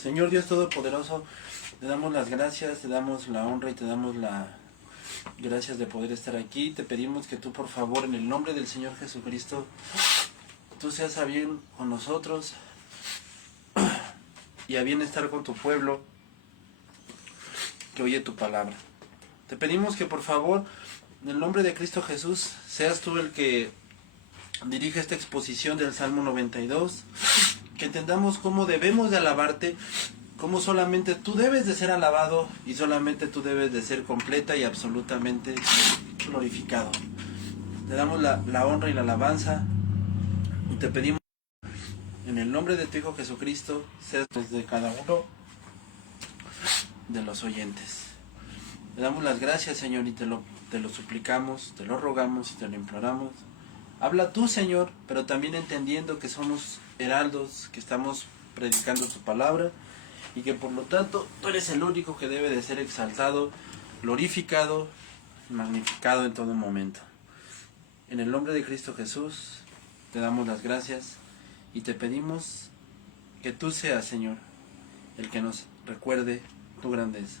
Señor Dios Todopoderoso, te damos las gracias, te damos la honra y te damos las gracias de poder estar aquí. Te pedimos que tú, por favor, en el nombre del Señor Jesucristo, tú seas a bien con nosotros y a bien estar con tu pueblo que oye tu palabra. Te pedimos que, por favor, en el nombre de Cristo Jesús, seas tú el que dirige esta exposición del Salmo 92, que entendamos cómo debemos de alabarte, cómo solamente tú debes de ser alabado y solamente tú debes de ser completa y absolutamente glorificado. Te damos la honra y la alabanza y te pedimos en el nombre de tu Hijo Jesucristo, seas de cada uno de los oyentes. Te damos las gracias, Señor, y te lo suplicamos, te lo rogamos y te lo imploramos. Habla tú, Señor, pero también entendiendo que somos heraldos, que estamos predicando tu palabra y que por lo tanto tú eres el único que debe de ser exaltado, glorificado, magnificado en todo momento. En el nombre de Cristo Jesús te damos las gracias y te pedimos que tú seas, Señor, el que nos recuerde tu grandeza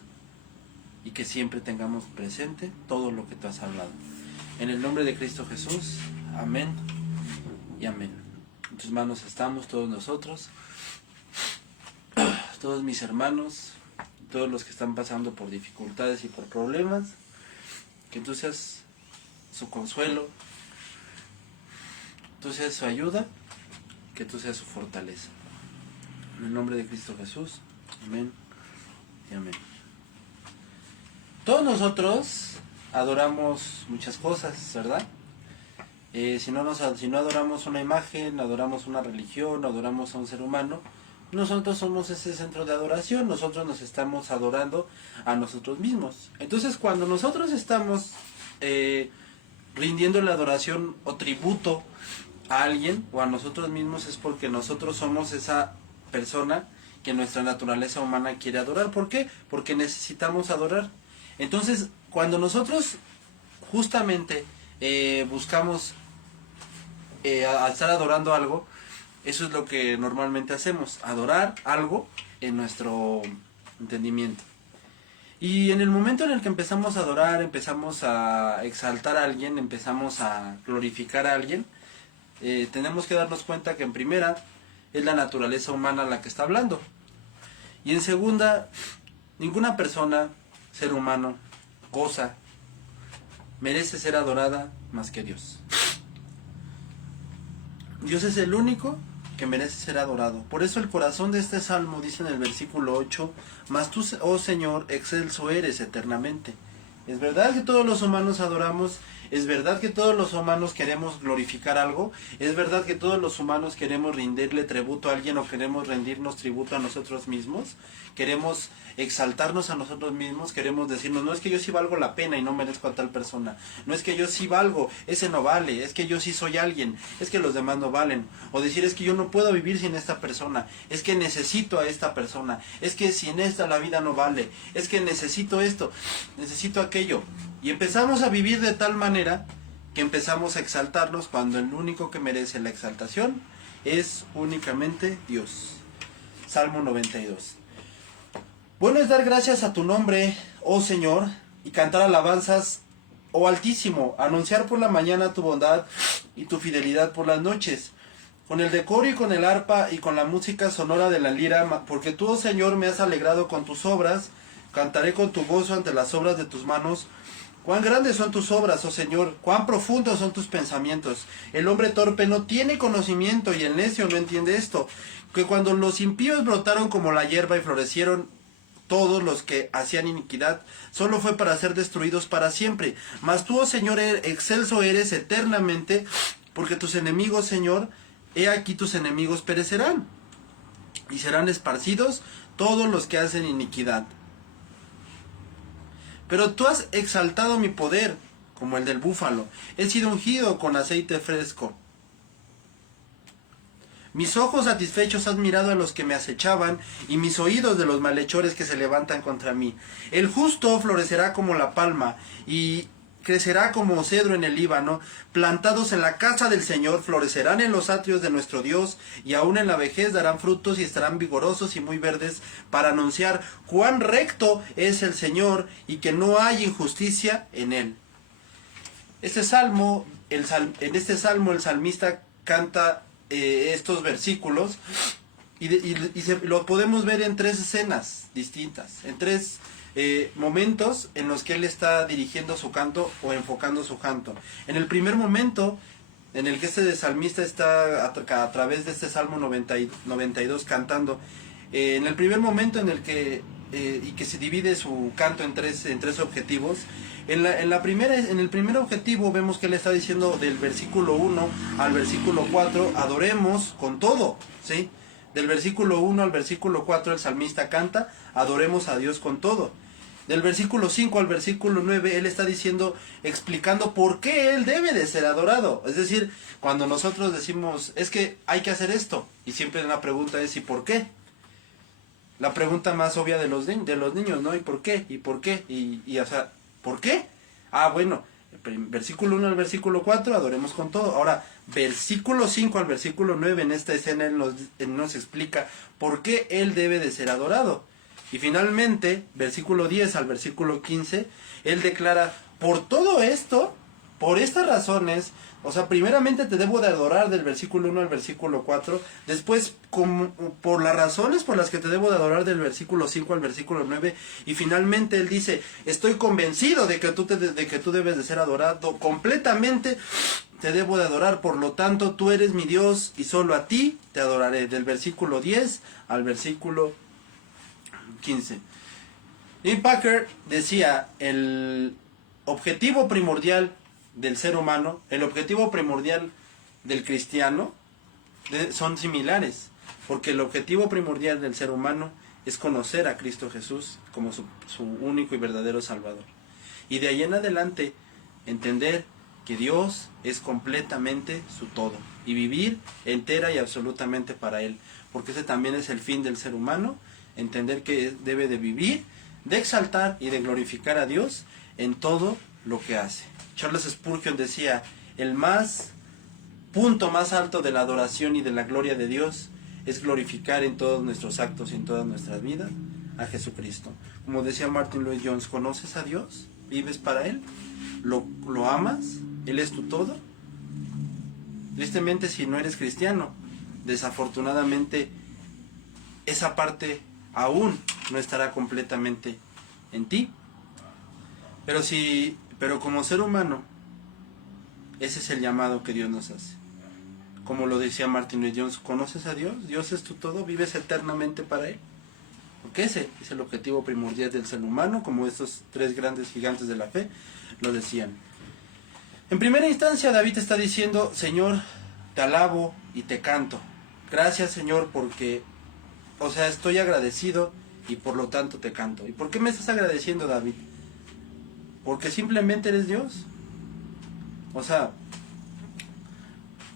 y que siempre tengamos presente todo lo que tú has hablado. En el nombre de Cristo Jesús, amén y amén. En tus manos estamos todos nosotros, todos mis hermanos, todos los que están pasando por dificultades y por problemas, que tú seas su consuelo, tú seas su ayuda, que tú seas su fortaleza. En el nombre de Cristo Jesús, amén y amén. Todos nosotros adoramos muchas cosas, ¿verdad? Si no adoramos una imagen, adoramos una religión, adoramos a un ser humano, nosotros somos ese centro de adoración, nosotros nos estamos adorando a nosotros mismos. Entonces, cuando nosotros estamos rindiendo la adoración o tributo a alguien o a nosotros mismos, es porque nosotros somos esa persona que nuestra naturaleza humana quiere adorar. ¿Por qué? Porque necesitamos adorar. Entonces, cuando nosotros justamente buscamos a estar adorando algo, eso es lo que normalmente hacemos, adorar algo en nuestro entendimiento. Y en el momento en el que empezamos a adorar, empezamos a exaltar a alguien, empezamos a glorificar a alguien, tenemos que darnos cuenta que en primera es la naturaleza humana la que está hablando. Y en segunda, ninguna persona, ser humano, cosa, merece ser adorada más que Dios. Dios es el único que merece ser adorado. Por eso el corazón de este salmo dice en el versículo 8, mas tú, oh Señor, excelso eres eternamente. Es verdad que todos los humanos adoramos, es verdad que todos los humanos queremos glorificar algo, es verdad que todos los humanos queremos rendirle tributo a alguien o queremos rendirnos tributo a nosotros mismos, queremos exaltarnos a nosotros mismos, queremos decirnos, no es que yo sí valgo la pena y no merezco a tal persona, no es que yo sí valgo, ese no vale, es que yo sí soy alguien, es que los demás no valen, o decir es que yo no puedo vivir sin esta persona, es que necesito a esta persona, es que sin esta la vida no vale, es que necesito esto, necesito aquello, y empezamos a vivir de tal manera que empezamos a exaltarnos cuando el único que merece la exaltación es únicamente Dios. Salmo 92. Bueno es dar gracias a tu nombre, oh Señor, y cantar alabanzas, oh Altísimo, anunciar por la mañana tu bondad y tu fidelidad por las noches, con el decoro y con el arpa y con la música sonora de la lira, porque tú, oh Señor, me has alegrado con tus obras, cantaré con tu gozo ante las obras de tus manos. Cuán grandes son tus obras, oh Señor, cuán profundos son tus pensamientos. El hombre torpe no tiene conocimiento y el necio no entiende esto, que cuando los impíos brotaron como la hierba y florecieron todos los que hacían iniquidad, solo fue para ser destruidos para siempre. Mas tú, oh Señor, excelso eres eternamente, porque tus enemigos, Señor, he aquí tus enemigos perecerán, y serán esparcidos todos los que hacen iniquidad. Pero tú has exaltado mi poder, como el del búfalo. He sido ungido con aceite fresco. Mis ojos satisfechos han mirado a los que me acechaban, y mis oídos de los malhechores que se levantan contra mí. El justo florecerá como la palma, y crecerá como cedro en el Líbano, plantados en la casa del Señor, florecerán en los atrios de nuestro Dios, y aún en la vejez darán frutos y estarán vigorosos y muy verdes, para anunciar cuán recto es el Señor y que no hay injusticia en él. En este salmo el salmista canta estos versículos y lo podemos ver en tres escenas distintas, en tres momentos en los que él está dirigiendo su canto o enfocando su canto. En el primer momento en el que este salmista está a través de este Salmo 92 cantando, en el primer momento en el que y que se divide su canto en tres objetivos. En el primer objetivo vemos que él está diciendo del versículo 1 al versículo 4, adoremos con todo, ¿sí? Del versículo 1 al versículo 4 el salmista canta, adoremos a Dios con todo. Del versículo 5 al versículo 9 él está diciendo, explicando por qué él debe de ser adorado. Es decir, cuando nosotros decimos, es que hay que hacer esto, y siempre la pregunta es, ¿y por qué? La pregunta más obvia de los niños, ¿no? ¿Y por qué? ¿Y por qué? O sea, ¿por qué? Ah, bueno, versículo 1 al versículo 4, adoremos con todo. Ahora, versículo 5 al versículo 9, en esta escena él nos explica por qué él debe de ser adorado. Y finalmente, versículo 10 al versículo 15, él declara, por todo esto, por estas razones, o sea, primeramente te debo de adorar del versículo 1 al versículo 4, después por las razones por las que te debo de adorar del versículo 5 al versículo 9, y finalmente él dice, estoy convencido de que tú debes de ser adorado, completamente te debo de adorar, por lo tanto tú eres mi Dios y solo a ti te adoraré, del versículo 10 al versículo 15. Jim Packer decía, el objetivo primordial del ser humano, el objetivo primordial del cristiano, son similares, porque el objetivo primordial del ser humano es conocer a Cristo Jesús como su único y verdadero Salvador. Y de ahí en adelante, entender que Dios es completamente su todo, y vivir entera y absolutamente para Él, porque ese también es el fin del ser humano, entender que debe de vivir, de exaltar y de glorificar a Dios en todo lo que hace. Charles Spurgeon decía, el punto más alto de la adoración y de la gloria de Dios es glorificar en todos nuestros actos y en todas nuestras vidas a Jesucristo. Como decía Martin Lloyd Jones, ¿conoces a Dios? ¿Vives para Él? ¿Lo amas? ¿Él es tu todo? Tristemente, si no eres cristiano, desafortunadamente esa parte aún no estará completamente en ti. Pero como ser humano, ese es el llamado que Dios nos hace. Como lo decía Martin Lloyd Jones, ¿conoces a Dios? ¿Dios es tu todo? ¿Vives eternamente para Él? Porque ese es el objetivo primordial del ser humano, como estos tres grandes gigantes de la fe lo decían. En primera instancia, David está diciendo, Señor, te alabo y te canto. Gracias, Señor, porque, estoy agradecido y por lo tanto te canto. ¿Y por qué me estás agradeciendo, David? Porque simplemente eres Dios.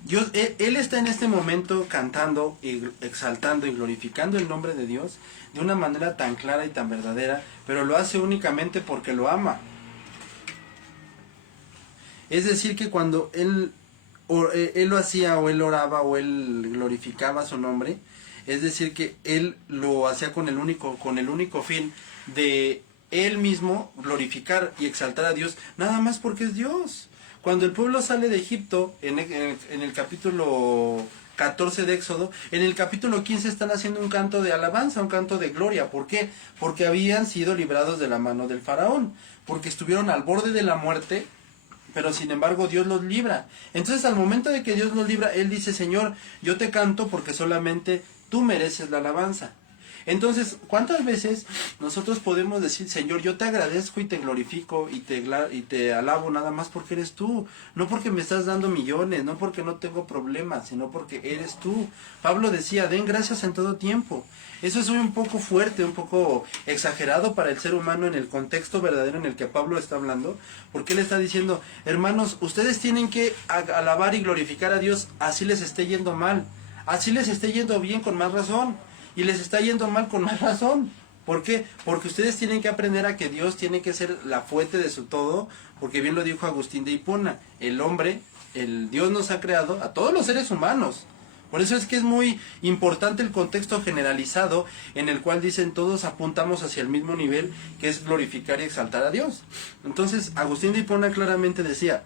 Dios, él está en este momento cantando y exaltando y glorificando el nombre de Dios de una manera tan clara y tan verdadera, pero lo hace únicamente porque lo ama. Es decir, que cuando él lo hacía, o él oraba, o él glorificaba su nombre, es decir, que él lo hacía con el único fin de él mismo glorificar y exaltar a Dios, nada más porque es Dios. Cuando el pueblo sale de Egipto, en el capítulo 14 de Éxodo, en el capítulo 15 están haciendo un canto de alabanza, un canto de gloria. ¿Por qué? Porque habían sido librados de la mano del faraón, porque estuvieron al borde de la muerte, pero sin embargo Dios los libra. Entonces, al momento de que Dios los libra, Él dice, Señor, yo te canto porque solamente tú mereces la alabanza. Entonces, ¿cuántas veces nosotros podemos decir, Señor, yo te agradezco y te glorifico y te alabo nada más porque eres tú? No porque me estás dando millones, no porque no tengo problemas, sino porque eres tú. Pablo decía, den gracias en todo tiempo. Eso es un poco fuerte, un poco exagerado para el ser humano en el contexto verdadero en el que Pablo está hablando, porque él está diciendo, hermanos, ustedes tienen que alabar y glorificar a Dios, así les esté yendo mal, así les esté yendo bien con más razón, y les está yendo mal con más razón. ¿Por qué? Porque ustedes tienen que aprender a que Dios tiene que ser la fuente de su todo, porque bien lo dijo Agustín de Hipona, el hombre, el Dios nos ha creado a todos los seres humanos. Por eso es que es muy importante el contexto generalizado en el cual dicen todos apuntamos hacia el mismo nivel, que es glorificar y exaltar a Dios. Entonces, Agustín de Hipona claramente decía,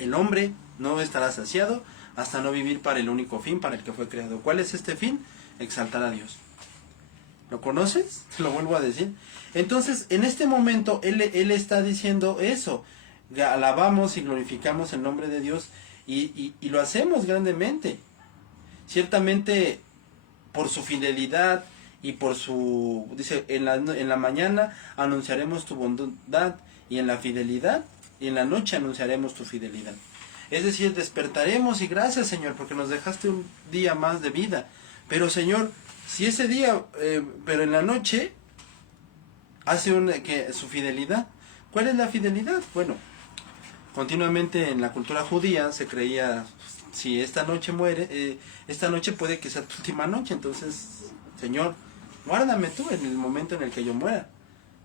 el hombre no estará saciado hasta no vivir para el único fin para el que fue creado. ¿Cuál es este fin? Exaltar a Dios. ¿Lo conoces? Te lo vuelvo a decir. Entonces, en este momento, él está diciendo eso. Alabamos y glorificamos el nombre de Dios y lo hacemos grandemente. Ciertamente, por su fidelidad y por su... Dice, en la mañana anunciaremos tu bondad y en la fidelidad y en la noche anunciaremos tu fidelidad. Es decir, despertaremos y gracias, Señor, porque nos dejaste un día más de vida. Pero, Señor, si ese día, pero en la noche, hace su fidelidad. ¿Cuál es la fidelidad? Bueno, continuamente en la cultura judía se creía, si esta noche muere, esta noche puede que sea tu última noche, entonces, Señor, guárdame tú en el momento en el que yo muera.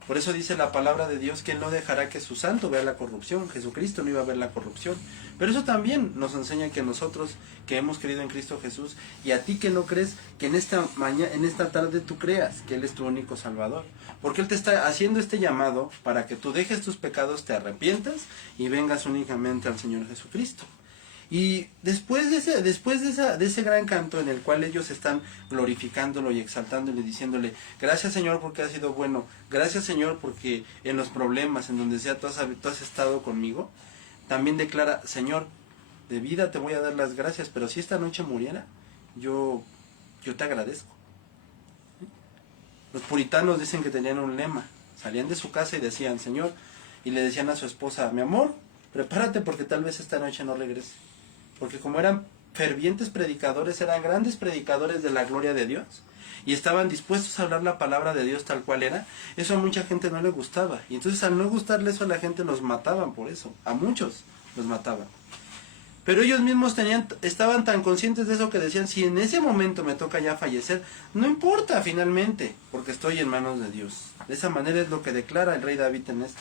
Por eso dice la palabra de Dios que Él no dejará que su santo vea la corrupción. Jesucristo no iba a ver la corrupción. Pero eso también nos enseña que nosotros que hemos creído en Cristo Jesús y a ti que no crees, que en esta tarde tú creas que Él es tu único Salvador. Porque Él te está haciendo este llamado para que tú dejes tus pecados, te arrepientas y vengas únicamente al Señor Jesucristo. Y después de ese gran canto en el cual ellos están glorificándolo y exaltándole, diciéndole, gracias Señor porque has sido bueno, gracias Señor porque en los problemas, en donde sea tú has estado conmigo, también declara, Señor, de vida te voy a dar las gracias, pero si esta noche muriera, yo te agradezco. Los puritanos dicen que tenían un lema, salían de su casa y decían, Señor, y le decían a su esposa, mi amor, prepárate porque tal vez esta noche no regrese. Porque como eran fervientes predicadores, eran grandes predicadores de la gloria de Dios, y estaban dispuestos a hablar la palabra de Dios tal cual era, eso a mucha gente no le gustaba. Y entonces al no gustarle eso a la gente los mataban por eso, a muchos los mataban. Pero ellos mismos estaban tan conscientes de eso que decían, si en ese momento me toca ya fallecer, no importa finalmente, porque estoy en manos de Dios. De esa manera es lo que declara el rey David en esto.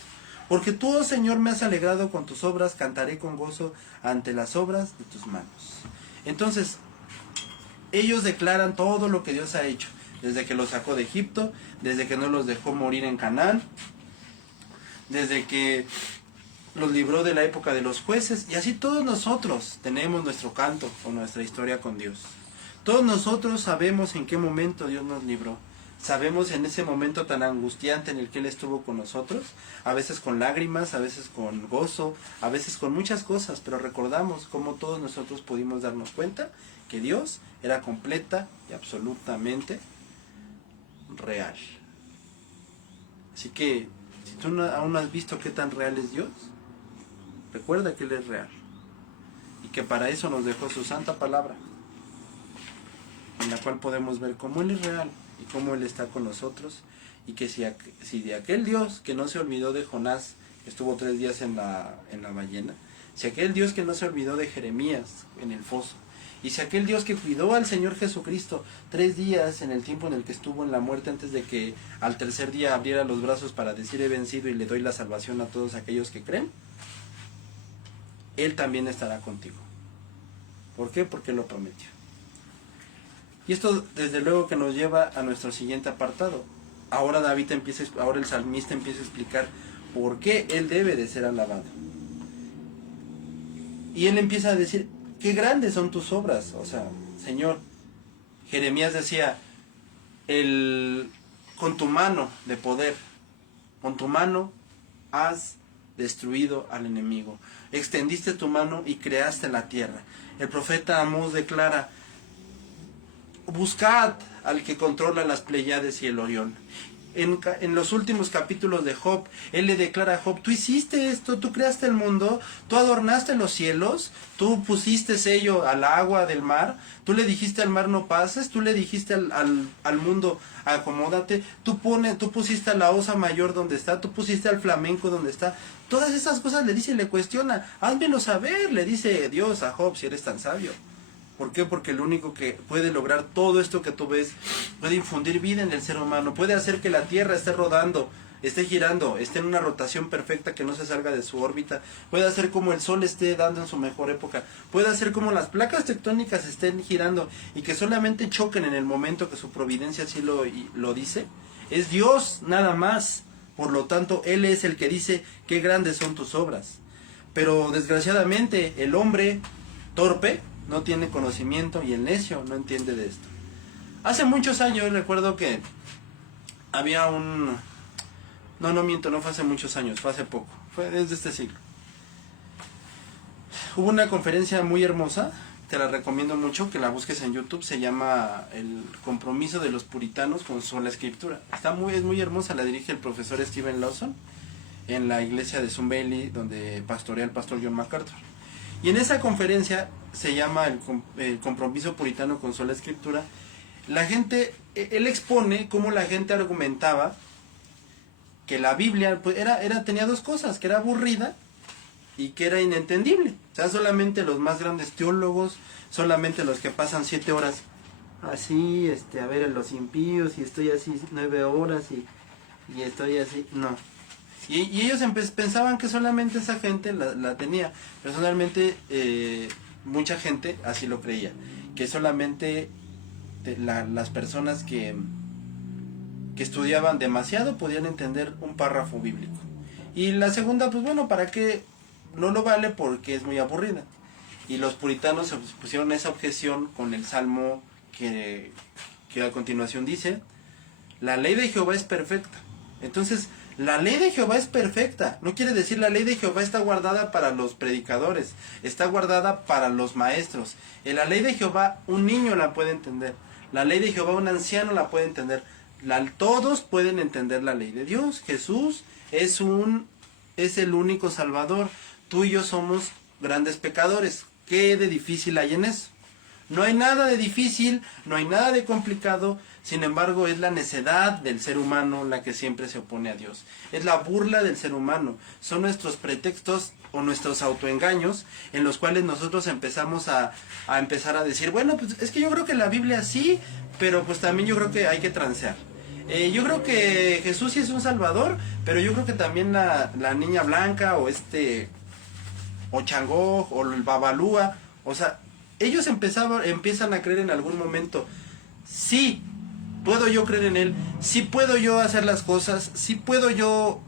Porque tú, oh Señor, me has alegrado con tus obras, cantaré con gozo ante las obras de tus manos. Entonces, ellos declaran todo lo que Dios ha hecho, desde que los sacó de Egipto, desde que no los dejó morir en Canaán, desde que los libró de la época de los jueces, y así todos nosotros tenemos nuestro canto o nuestra historia con Dios. Todos nosotros sabemos en qué momento Dios nos libró. Sabemos en ese momento tan angustiante en el que Él estuvo con nosotros, a veces con lágrimas, a veces con gozo, a veces con muchas cosas, pero recordamos cómo todos nosotros pudimos darnos cuenta que Dios era completa y absolutamente real. Así que, si tú aún no has visto qué tan real es Dios, recuerda que Él es real y que para eso nos dejó su santa palabra, en la cual podemos ver cómo Él es real y cómo Él está con nosotros, y que si de aquel Dios que no se olvidó de Jonás, que estuvo 3 días en la ballena, si aquel Dios que no se olvidó de Jeremías en el foso, y si aquel Dios que cuidó al Señor Jesucristo 3 días en el tiempo en el que estuvo en la muerte, antes de que al tercer día abriera los brazos para decir he vencido y le doy la salvación a todos aquellos que creen, Él también estará contigo. ¿Por qué? Porque Él lo prometió. Y esto desde luego que nos lleva a nuestro siguiente apartado. Ahora el salmista empieza a explicar por qué Él debe de ser alabado. Y él empieza a decir, qué grandes son tus obras, o sea, Señor. Jeremías decía, con tu mano de poder, con tu mano has destruido al enemigo. Extendiste tu mano y creaste la tierra. El profeta Amós declara, buscad al que controla las Pleiades y el Orión. En los últimos capítulos de Job, él le declara a Job, tú hiciste esto, tú creaste el mundo, tú adornaste los cielos, tú pusiste sello al agua del mar, tú le dijiste al mar no pases, tú le dijiste al mundo acomódate, tú pusiste a la osa mayor donde está, tú pusiste al flamenco donde está. Todas esas cosas le dice y le cuestiona, házmelo saber, le dice Dios a Job, si eres tan sabio. ¿Por qué? Porque el único que puede lograr todo esto que tú ves, puede infundir vida en el ser humano, puede hacer que la Tierra esté rodando, esté girando, esté en una rotación perfecta, que no se salga de su órbita, puede hacer como el Sol esté dando en su mejor época, puede hacer como las placas tectónicas estén girando y que solamente choquen en el momento que su providencia así lo dice. Es Dios nada más. Por lo tanto, Él es el que dice qué grandes son tus obras. Pero desgraciadamente el hombre torpe no tiene conocimiento y el necio no entiende de esto. Hace muchos años recuerdo que había un... No miento, no fue hace muchos años, fue hace poco, fue desde este siglo. Hubo una conferencia muy hermosa, te la recomiendo mucho, que la busques en YouTube, se llama El compromiso de los puritanos con sola escritura. Es muy hermosa, la dirige el profesor Steven Lawson en la iglesia de Sun Bailey, donde pastorea el pastor John MacArthur. Y en esa conferencia, se llama el compromiso puritano con sola escritura, la gente, él expone cómo la gente argumentaba que la Biblia pues, tenía dos cosas, que era aburrida y que era inentendible. O sea, solamente los más grandes teólogos, solamente los que pasan 7 horas así, a ver, los impíos, y estoy así 9 horas y estoy así, no. Y ellos pensaban que solamente esa gente la tenía. Personalmente, mucha gente así lo creía, que solamente las personas que estudiaban demasiado podían entender un párrafo bíblico. Y la segunda, pues bueno, ¿para qué? No lo vale porque es muy aburrida. Y los puritanos se pusieron esa objeción con el salmo que a continuación dice: la ley de Jehová es perfecta. Entonces, la ley de Jehová es perfecta. No quiere decir la ley de Jehová está guardada para los predicadores, está guardada para los maestros. En la ley de Jehová un niño la puede entender. La ley de Jehová un anciano la puede entender. Todos pueden entender la ley de Dios. Jesús es el único Salvador. Tú y yo somos grandes pecadores. ¿Qué de difícil hay en eso? No hay nada de difícil, no hay nada de complicado. Sin embargo, es la necedad del ser humano la que siempre se opone a Dios. Es la burla del ser humano. Son nuestros pretextos o nuestros autoengaños en los cuales nosotros empezamos a empezar a decir, bueno, pues es que yo creo que la Biblia sí, pero pues también yo creo que hay que transear. Yo creo que Jesús sí es un salvador, pero yo creo que también la niña blanca o Changó o el Babalúa, o sea, ellos empiezan a creer en algún momento, sí, puedo yo creer en Él, sí puedo yo hacer las cosas, sí puedo yo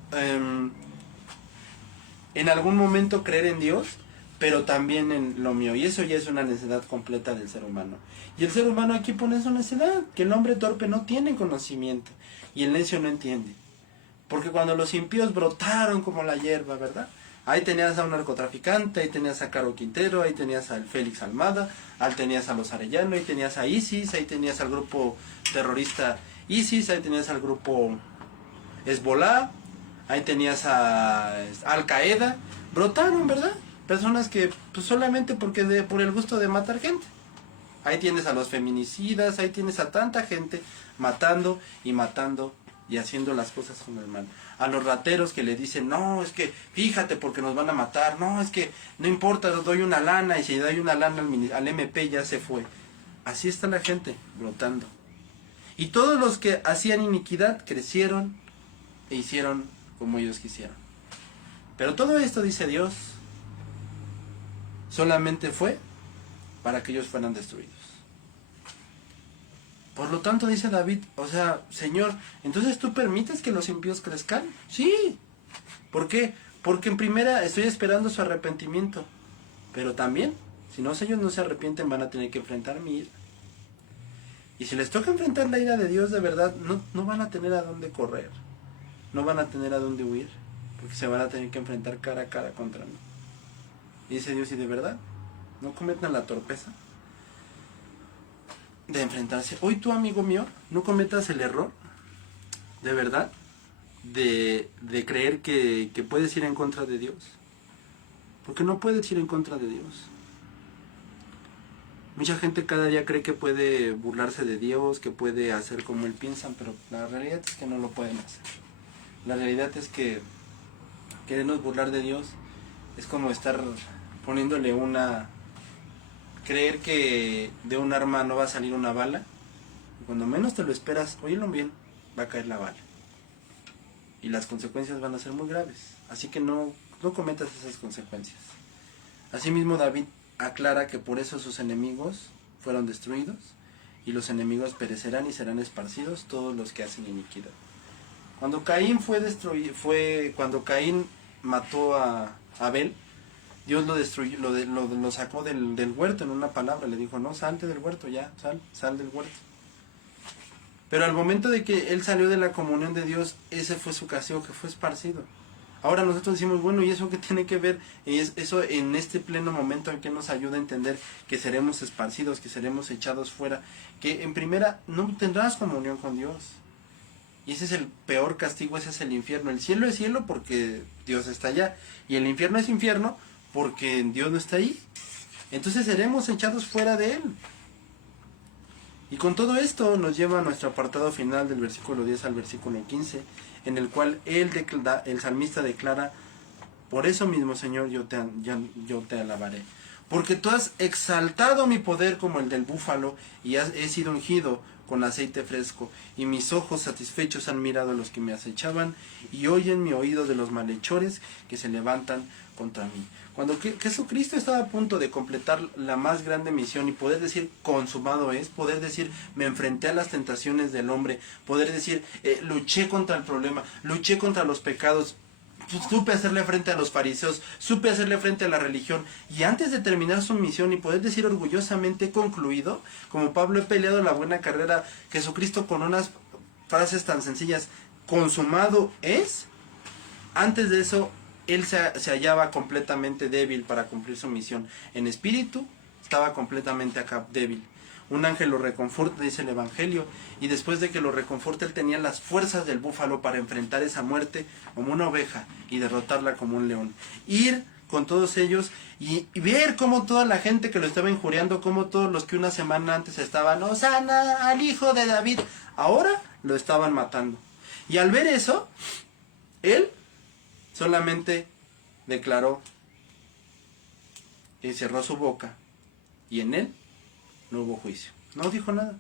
en algún momento creer en Dios, pero también en lo mío. Y eso ya es una necedad completa del ser humano. Y el ser humano aquí pone su necedad, que el hombre torpe no tiene conocimiento y el necio no entiende. Porque cuando los impíos brotaron como la hierba, ¿verdad? Ahí tenías a un narcotraficante, ahí tenías a Caro Quintero, ahí tenías al Félix Almada, ahí tenías a los Arellano, ahí tenías a ISIS, ahí tenías al grupo terrorista ISIS, ahí tenías al grupo Hezbollah, ahí tenías a Al Qaeda. Brotaron, ¿verdad? Personas que pues, solamente por el gusto de matar gente. Ahí tienes a los feminicidas, ahí tienes a tanta gente matando y haciendo las cosas con el mal. A los rateros que le dicen, no, es que fíjate porque nos van a matar, no, es que no importa, les doy una lana, y si doy una lana al MP ya se fue. Así está la gente brotando. Y todos los que hacían iniquidad crecieron e hicieron como ellos quisieron. Pero todo esto, dice Dios, solamente fue para que ellos fueran destruidos. Por lo tanto, dice David, o sea, Señor, ¿entonces tú permites que los impíos crezcan? Sí. ¿Por qué? Porque en primera estoy esperando su arrepentimiento. Pero también, si no, ellos no se arrepienten, van a tener que enfrentar mi ira. Y si les toca enfrentar la ira de Dios de verdad, no van a tener a dónde correr. No van a tener a dónde huir. Porque se van a tener que enfrentar cara a cara contra mí. Y dice Dios, y de verdad, no cometan la torpeza de enfrentarse. Hoy tú, amigo mío, no cometas el error, de verdad, de creer que puedes ir en contra de Dios. Porque no puedes ir en contra de Dios. Mucha gente cada día cree que puede burlarse de Dios, que puede hacer como Él piensa, pero la realidad es que no lo pueden hacer. La realidad es que querernos burlar de Dios es como estar poniéndole creer que de un arma no va a salir una bala. Y cuando menos te lo esperas, óyelo bien, va a caer la bala. Y las consecuencias van a ser muy graves. Así que no cometas esas consecuencias. Asimismo, David aclara que por eso sus enemigos fueron destruidos, y los enemigos perecerán y serán esparcidos todos los que hacen iniquidad. Cuando Caín cuando Caín mató a Abel, Dios lo destruyó, lo sacó del huerto en una palabra, le dijo, no, salte del huerto ya, sal del huerto. Pero al momento de que él salió de la comunión de Dios, ese fue su castigo, que fue esparcido. Ahora nosotros decimos, bueno, ¿y eso qué tiene que ver? Eso en este pleno momento en que nos ayuda a entender que seremos esparcidos, que seremos echados fuera, que en primera no tendrás comunión con Dios. Y ese es el peor castigo, ese es el infierno. El cielo es cielo porque Dios está allá, y el infierno es infierno porque Dios no está ahí. Entonces seremos echados fuera de él. Y con todo esto nos lleva a nuestro apartado final del versículo 10 al versículo 15, en el cual el salmista declara, por eso mismo, Señor, yo te alabaré, porque tú has exaltado mi poder como el del búfalo, y he sido ungido con aceite fresco, y mis ojos satisfechos han mirado a los que me acechaban, y oyen mi oído de los malhechores que se levantan contra mí. Cuando Jesucristo estaba a punto de completar la más grande misión y poder decir consumado es, poder decir me enfrenté a las tentaciones del hombre, poder decir luché contra el problema, luché contra los pecados, supe hacerle frente a los fariseos, supe hacerle frente a la religión, y antes de terminar su misión y poder decir orgullosamente he concluido, como Pablo he peleado la buena carrera, Jesucristo con unas frases tan sencillas, consumado es, antes de eso él se hallaba completamente débil para cumplir su misión. En espíritu estaba completamente acá débil. Un ángel lo reconforta, dice el Evangelio, y después de que lo reconforta, él tenía las fuerzas del búfalo para enfrentar esa muerte como una oveja y derrotarla como un león. Ir con todos ellos y ver cómo toda la gente que lo estaba injuriando, cómo todos los que una semana antes estaban, Hosana al hijo de David, ahora lo estaban matando. Y al ver eso, él solamente declaró y cerró su boca, y en él no hubo juicio. No dijo nada.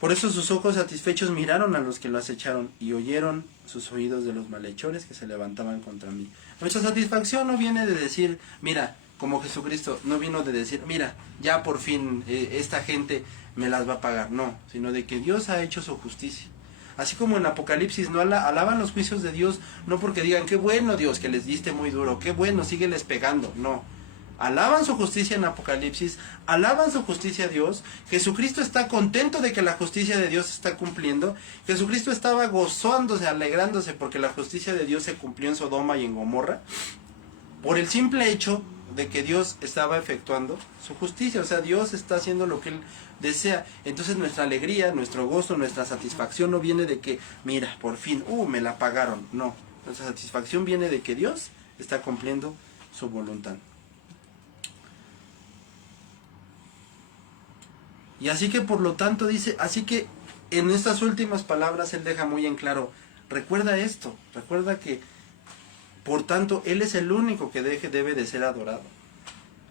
Por eso sus ojos satisfechos miraron a los que lo acecharon, y oyeron sus oídos de los malhechores que se levantaban contra mí. Nuestra satisfacción no viene de decir, mira, como Jesucristo, no vino de decir, mira, ya por fin esta gente me las va a pagar. No, sino de que Dios ha hecho su justicia. Así como en Apocalipsis no alaban los juicios de Dios, no porque digan, qué bueno Dios que les diste muy duro, qué bueno, sígueles pegando, no. Alaban su justicia en Apocalipsis, alaban su justicia a Dios. Jesucristo está contento de que la justicia de Dios se está cumpliendo. Jesucristo estaba gozándose, alegrándose porque la justicia de Dios se cumplió en Sodoma y en Gomorra, por el simple hecho de que Dios estaba efectuando su justicia. O sea, Dios está haciendo lo que Él desea. Entonces nuestra alegría, nuestro gozo, nuestra satisfacción no viene de que, mira, por fin, me la pagaron. No, nuestra satisfacción viene de que Dios está cumpliendo su voluntad. Y así que por lo tanto dice, así que en estas últimas palabras Él deja muy en claro, recuerda esto, recuerda que por tanto Él es el único que debe de ser adorado.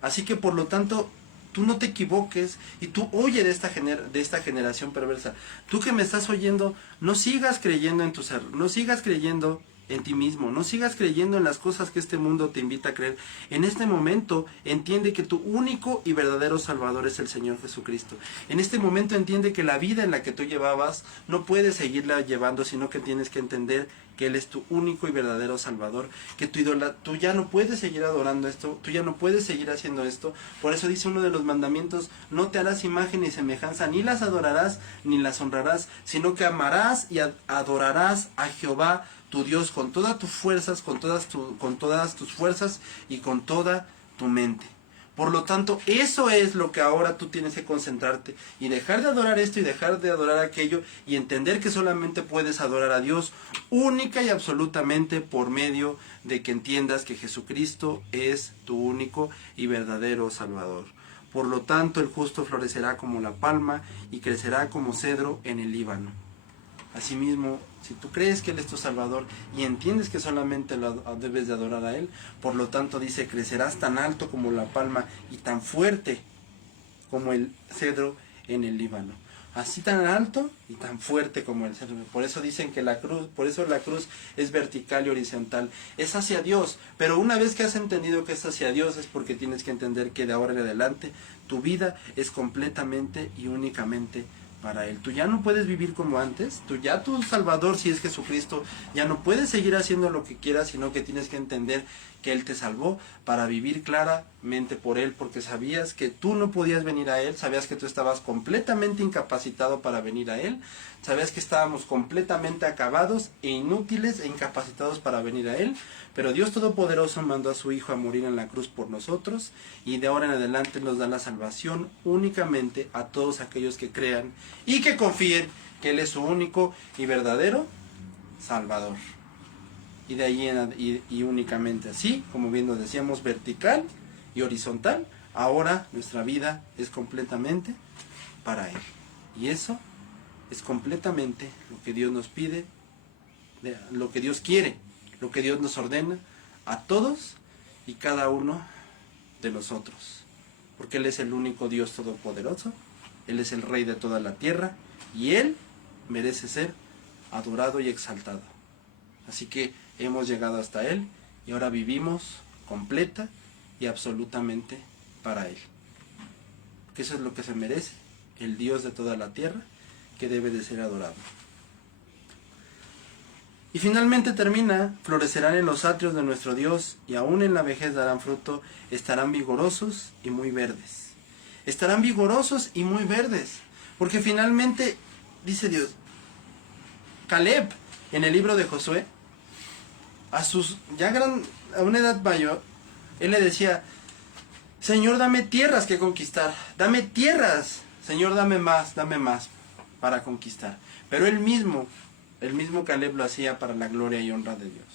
Así que por lo tanto tú no te equivoques y tú oye de esta generación perversa. Tú que me estás oyendo, no sigas creyendo en tus errores, no sigas creyendo en ti mismo, no sigas creyendo en las cosas que este mundo te invita a creer. En este momento entiende que tu único y verdadero Salvador es el Señor Jesucristo. En este momento entiende que la vida en la que tú llevabas no puedes seguirla llevando, sino que tienes que entender que Él es tu único y verdadero Salvador, que tú ya no puedes seguir adorando esto, tú ya no puedes seguir haciendo esto. Por eso dice uno de los mandamientos, no te harás imagen ni semejanza, ni las adorarás ni las honrarás, sino que amarás y adorarás a Jehová tu Dios con todas tus fuerzas, con todas tus fuerzas y con toda tu mente. Por lo tanto, eso es lo que ahora tú tienes que concentrarte y dejar de adorar esto y dejar de adorar aquello y entender que solamente puedes adorar a Dios única y absolutamente por medio de que entiendas que Jesucristo es tu único y verdadero Salvador. Por lo tanto, el justo florecerá como la palma y crecerá como cedro en el Líbano. Asimismo, si tú crees que Él es tu Salvador y entiendes que solamente lo debes de adorar a Él, por lo tanto dice, crecerás tan alto como la palma y tan fuerte como el cedro en el Líbano. Así tan alto y tan fuerte como el cedro. Por eso dicen que la cruz es vertical y horizontal. Es hacia Dios. Pero una vez que has entendido que es hacia Dios, es porque tienes que entender que de ahora en adelante tu vida es completamente y únicamente para Él. Tú ya no puedes vivir como antes. Tu Salvador, si es Jesucristo, ya no puedes seguir haciendo lo que quieras, sino que tienes que entender que Él te salvó para vivir claramente por Él, porque sabías que tú no podías venir a Él, sabías que tú estabas completamente incapacitado para venir a Él, sabías que estábamos completamente acabados e inútiles e incapacitados para venir a Él, pero Dios Todopoderoso mandó a su Hijo a morir en la cruz por nosotros, y de ahora en adelante nos da la salvación únicamente a todos aquellos que crean y que confíen que Él es su único y verdadero Salvador. Y de ahí y únicamente así, como bien lo decíamos, vertical y horizontal, ahora nuestra vida es completamente para Él. Y eso es completamente lo que Dios nos pide, lo que Dios quiere, lo que Dios nos ordena a todos y cada uno de nosotros. Porque Él es el único Dios todopoderoso, Él es el Rey de toda la tierra y Él merece ser adorado y exaltado. Así que hemos llegado hasta Él y ahora vivimos completa y absolutamente para Él. Que eso es lo que se merece el Dios de toda la tierra, que debe de ser adorado. Y finalmente termina, florecerán en los atrios de nuestro Dios y aún en la vejez darán fruto, estarán vigorosos y muy verdes. Estarán vigorosos y muy verdes, porque finalmente, dice Dios, Caleb, en el libro de Josué, a una edad mayor, él le decía, Señor, dame tierras que conquistar, dame tierras, Señor, dame más para conquistar. Pero el mismo Caleb lo hacía para la gloria y honra de Dios.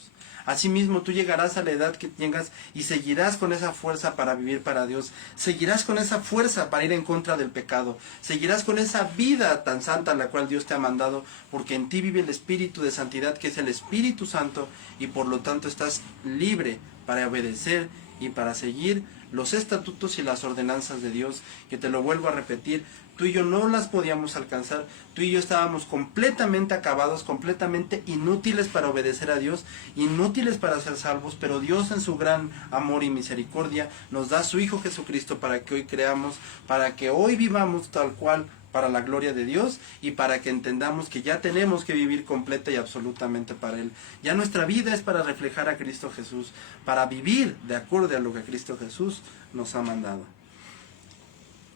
Asimismo, tú llegarás a la edad que tengas y seguirás con esa fuerza para vivir para Dios. Seguirás con esa fuerza para ir en contra del pecado. Seguirás con esa vida tan santa a la cual Dios te ha mandado, porque en ti vive el Espíritu de Santidad, que es el Espíritu Santo, y por lo tanto estás libre para obedecer y para seguir los estatutos y las ordenanzas de Dios, que te lo vuelvo a repetir, tú y yo no las podíamos alcanzar, tú y yo estábamos completamente acabados, completamente inútiles para obedecer a Dios, inútiles para ser salvos, pero Dios en su gran amor y misericordia nos da a su Hijo Jesucristo para que hoy creamos, para que hoy vivamos tal cual para la gloria de Dios y para que entendamos que ya tenemos que vivir completa y absolutamente para Él. Ya nuestra vida es para reflejar a Cristo Jesús, para vivir de acuerdo a lo que Cristo Jesús nos ha mandado.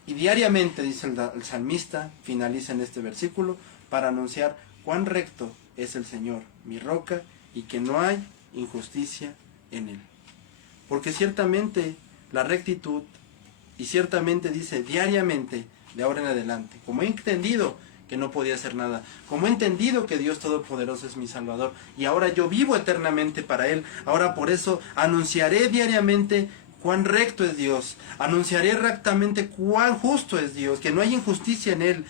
Y diariamente, dice el salmista, finaliza en este versículo, para anunciar cuán recto es el Señor, mi roca, y que no hay injusticia en Él. Porque ciertamente la rectitud, y ciertamente dice diariamente, de ahora en adelante, como he entendido que no podía hacer nada, como he entendido que Dios Todopoderoso es mi Salvador, y ahora yo vivo eternamente para Él, ahora por eso anunciaré diariamente cuán recto es Dios, anunciaré rectamente cuán justo es Dios, que no hay injusticia en Él.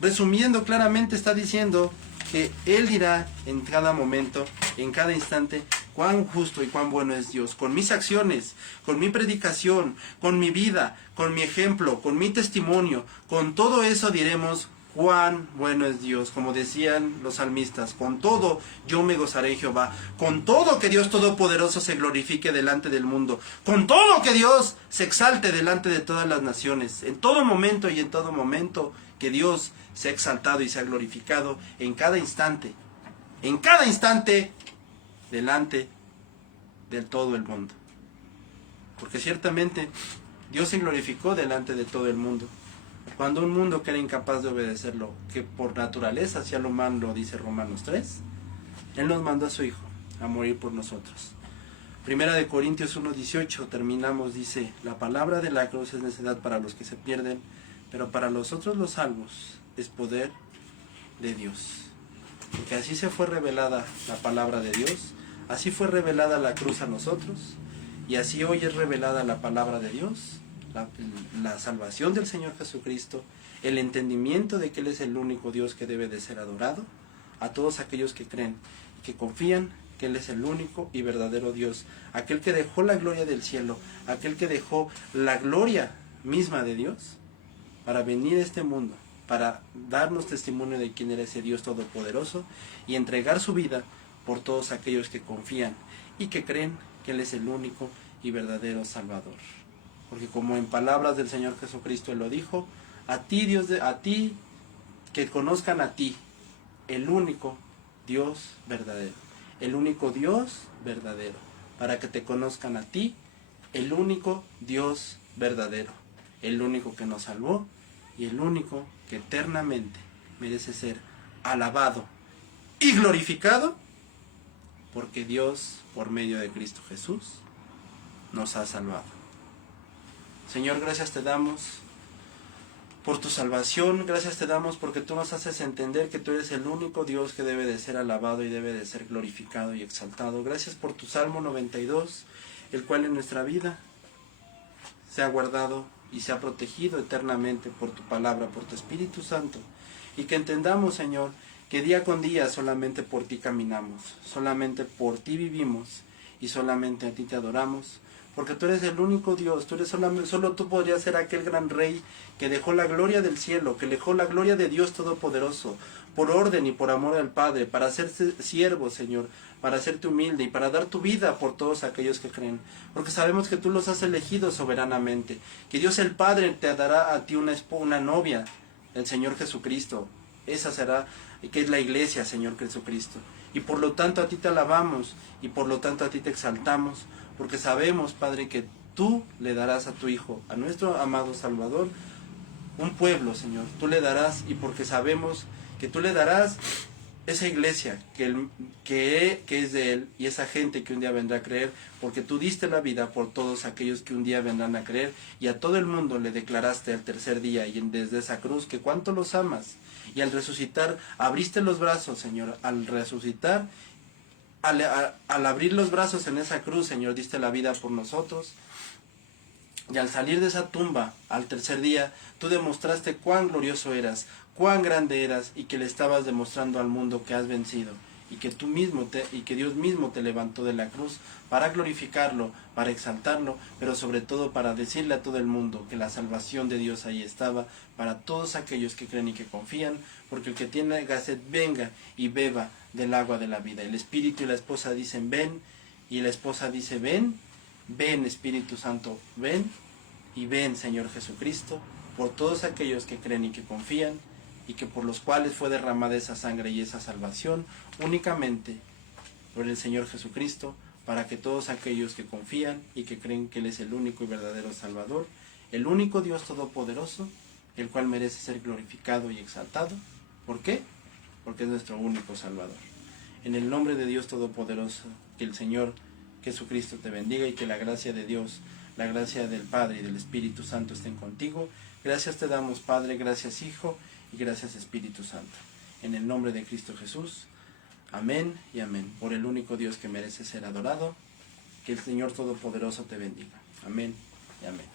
Resumiendo claramente, está diciendo que Él dirá en cada momento, en cada instante, cuán justo y cuán bueno es Dios, con mis acciones, con mi predicación, con mi vida, con mi ejemplo, con mi testimonio, con todo eso diremos cuán bueno es Dios, como decían los salmistas, con todo yo me gozaré en Jehová, con todo que Dios Todopoderoso se glorifique delante del mundo, con todo que Dios se exalte delante de todas las naciones, en todo momento y en todo momento que Dios se ha exaltado y se ha glorificado en cada instante delante de todo el mundo. Porque ciertamente Dios se glorificó delante de todo el mundo. Cuando un mundo que era incapaz de obedecerlo, que por naturaleza hacía lo malo, dice Romanos 3, Él nos mandó a su Hijo a morir por nosotros. Primera de Corintios 1:18 terminamos, dice, la palabra de la cruz es necedad para los que se pierden, pero para los otros los salvos es poder de Dios. Porque así se fue revelada la palabra de Dios, así fue revelada la cruz a nosotros, y así hoy es revelada la palabra de Dios, la salvación del Señor Jesucristo, el entendimiento de que Él es el único Dios que debe de ser adorado, a todos aquellos que creen y que confían que Él es el único y verdadero Dios, aquel que dejó la gloria del cielo, aquel que dejó la gloria misma de Dios para venir a este mundo, para darnos testimonio de quién era ese Dios todopoderoso y entregar su vida por todos aquellos que confían y que creen que Él es el único y verdadero Salvador. Porque como en palabras del Señor Jesucristo Él lo dijo, a ti Dios, a ti que conozcan a ti, el único Dios verdadero, el único Dios verdadero, para que te conozcan a ti, el único Dios verdadero, el único que nos salvó y el único que eternamente merece ser alabado y glorificado, porque Dios, por medio de Cristo Jesús, nos ha salvado. Señor, gracias te damos por tu salvación, gracias te damos porque tú nos haces entender que tú eres el único Dios que debe de ser alabado y debe de ser glorificado y exaltado. Gracias por tu Salmo 92, el cual en nuestra vida se ha guardado y se ha protegido eternamente por tu palabra, por tu Espíritu Santo. Y que entendamos, Señor, que día con día solamente por ti caminamos, solamente por ti vivimos y solamente a ti te adoramos. Porque tú eres el único Dios, tú eres solo tú podrías ser aquel gran rey que dejó la gloria del cielo, que dejó la gloria de Dios Todopoderoso, por orden y por amor al Padre, para hacerte siervo, Señor, para hacerte humilde y para dar tu vida por todos aquellos que creen. Porque sabemos que tú los has elegido soberanamente, que Dios el Padre te dará a ti una novia, el Señor Jesucristo. Esa será, que es la iglesia, Señor Jesucristo. Y por lo tanto a ti te alabamos y por lo tanto a ti te exaltamos, porque sabemos, Padre, que tú le darás a tu Hijo, a nuestro amado Salvador, un pueblo, Señor. Tú le darás, y porque sabemos que tú le darás esa iglesia que es de Él, y esa gente que un día vendrá a creer, porque tú diste la vida por todos aquellos que un día vendrán a creer, y a todo el mundo le declaraste al tercer día, y desde esa cruz, que cuánto los amas, y al resucitar, abriste los brazos, Señor, al resucitar, al abrir los brazos en esa cruz, Señor, diste la vida por nosotros. Y al salir de esa tumba, al tercer día, tú demostraste cuán glorioso eras, cuán grande eras, y que le estabas demostrando al mundo que has vencido, y que que Dios mismo te levantó de la cruz para glorificarlo, para exaltarlo, pero sobre todo para decirle a todo el mundo que la salvación de Dios ahí estaba para todos aquellos que creen y que confían, porque el que tiene sed venga y beba del agua de la vida. El Espíritu y la esposa dicen ven, y la esposa dice ven. Ven, Espíritu Santo, ven, y ven, Señor Jesucristo, por todos aquellos que creen y que confían, y que por los cuales fue derramada esa sangre y esa salvación, únicamente por el Señor Jesucristo, para que todos aquellos que confían y que creen que Él es el único y verdadero Salvador, el único Dios todopoderoso, el cual merece ser glorificado y exaltado. ¿Por qué? Porque es nuestro único Salvador. En el nombre de Dios Todopoderoso, que el Señor Jesucristo te bendiga y que la gracia de Dios, la gracia del Padre y del Espíritu Santo estén contigo. Gracias te damos, Padre, gracias Hijo y gracias Espíritu Santo. En el nombre de Cristo Jesús, amén y amén. Por el único Dios que merece ser adorado, que el Señor Todopoderoso te bendiga. Amén y amén.